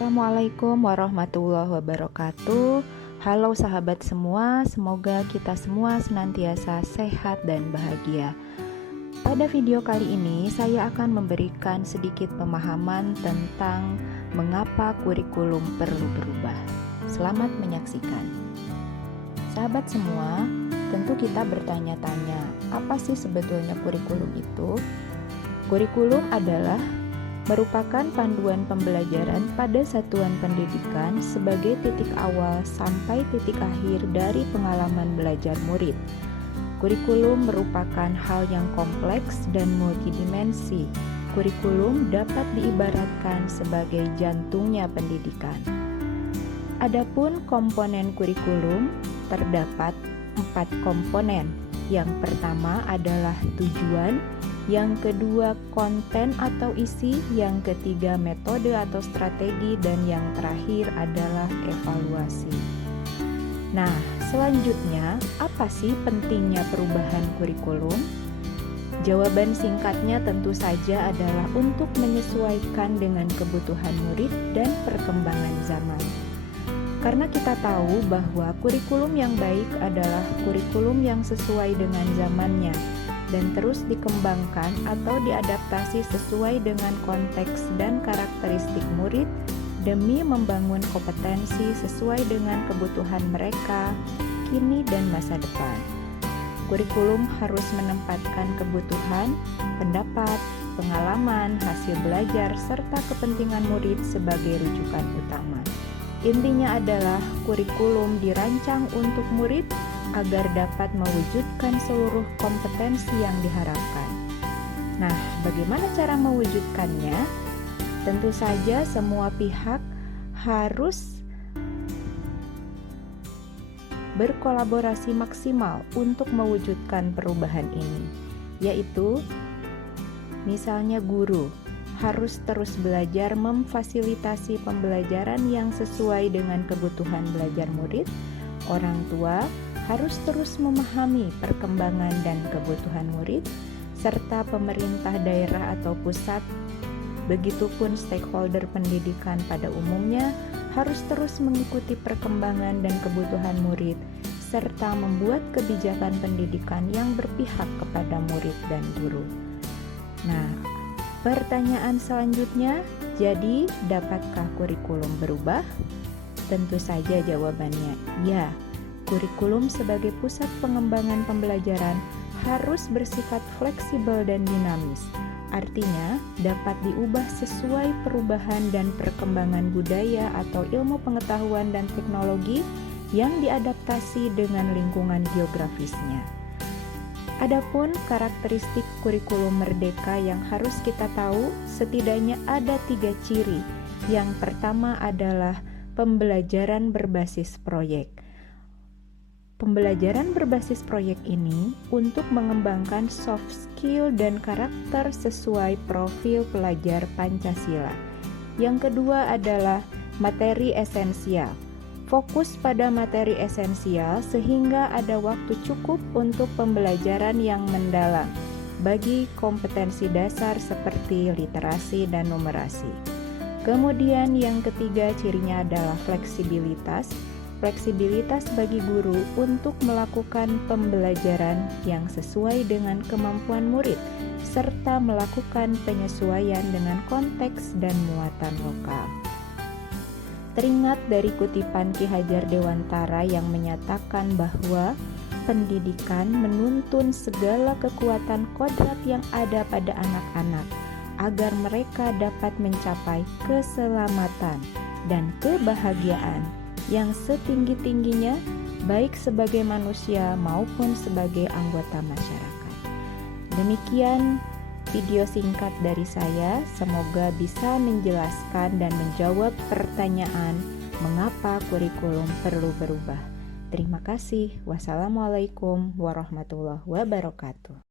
Assalamualaikum warahmatullahi wabarakatuh. Halo sahabat semua, semoga kita semua senantiasa sehat dan bahagia. Pada video kali ini saya akan memberikan sedikit pemahaman tentang mengapa kurikulum perlu berubah. Selamat menyaksikan. Sahabat semua, tentu kita bertanya-tanya, apa sih sebetulnya kurikulum itu? Kurikulum adalah merupakan panduan pembelajaran pada satuan pendidikan sebagai titik awal sampai titik akhir dari pengalaman belajar murid. Kurikulum merupakan hal yang kompleks dan multidimensi. Kurikulum dapat diibaratkan sebagai jantungnya pendidikan. Adapun komponen kurikulum terdapat 4 komponen. Yang pertama adalah tujuan, yang kedua konten atau isi, yang ketiga metode atau strategi, dan yang terakhir adalah evaluasi. Nah, selanjutnya apa sih pentingnya perubahan kurikulum? Jawaban singkatnya tentu saja adalah untuk menyesuaikan dengan kebutuhan murid dan perkembangan zaman. Karena kita tahu bahwa kurikulum yang baik adalah kurikulum yang sesuai dengan zamannya dan terus dikembangkan atau diadaptasi sesuai dengan konteks dan karakteristik murid demi membangun kompetensi sesuai dengan kebutuhan mereka kini dan masa depan. Kurikulum harus menempatkan kebutuhan, pendapat, pengalaman, hasil belajar, serta kepentingan murid sebagai rujukan utama. Intinya adalah kurikulum dirancang untuk murid agar dapat mewujudkan seluruh kompetensi yang diharapkan. Nah, bagaimana cara mewujudkannya? Tentu saja semua pihak harus berkolaborasi maksimal untuk mewujudkan perubahan ini, yaitu misalnya guru harus terus belajar memfasilitasi pembelajaran yang sesuai dengan kebutuhan belajar murid. Orang tua harus terus memahami perkembangan dan kebutuhan murid, serta pemerintah daerah atau pusat, begitupun stakeholder pendidikan pada umumnya, harus terus mengikuti perkembangan dan kebutuhan murid, serta membuat kebijakan pendidikan yang berpihak kepada murid dan guru. Nah, pertanyaan selanjutnya, jadi dapatkah kurikulum berubah? Tentu saja jawabannya ya. Kurikulum sebagai pusat pengembangan pembelajaran harus bersifat fleksibel dan dinamis. Artinya, dapat diubah sesuai perubahan dan perkembangan budaya atau ilmu pengetahuan dan teknologi yang diadaptasi dengan lingkungan geografisnya. Adapun karakteristik kurikulum merdeka yang harus kita tahu, setidaknya ada 3 ciri. Yang pertama adalah pembelajaran berbasis proyek. Pembelajaran berbasis proyek ini untuk mengembangkan soft skill dan karakter sesuai profil pelajar Pancasila. Yang kedua adalah materi esensial. Fokus pada materi esensial sehingga ada waktu cukup untuk pembelajaran yang mendalam bagi kompetensi dasar seperti literasi dan numerasi. Kemudian yang ketiga cirinya adalah fleksibilitas. Fleksibilitas bagi guru untuk melakukan pembelajaran yang sesuai dengan kemampuan murid, serta melakukan penyesuaian dengan konteks dan muatan lokal. Teringat dari kutipan Ki Hajar Dewantara yang menyatakan bahwa pendidikan menuntun segala kekuatan kodrat yang ada pada anak-anak agar mereka dapat mencapai keselamatan dan kebahagiaan yang setinggi-tingginya baik sebagai manusia maupun sebagai anggota masyarakat. Demikian video singkat dari saya, semoga bisa menjelaskan dan menjawab pertanyaan mengapa kurikulum perlu berubah. Terima kasih. Wassalamualaikum warahmatullahi wabarakatuh.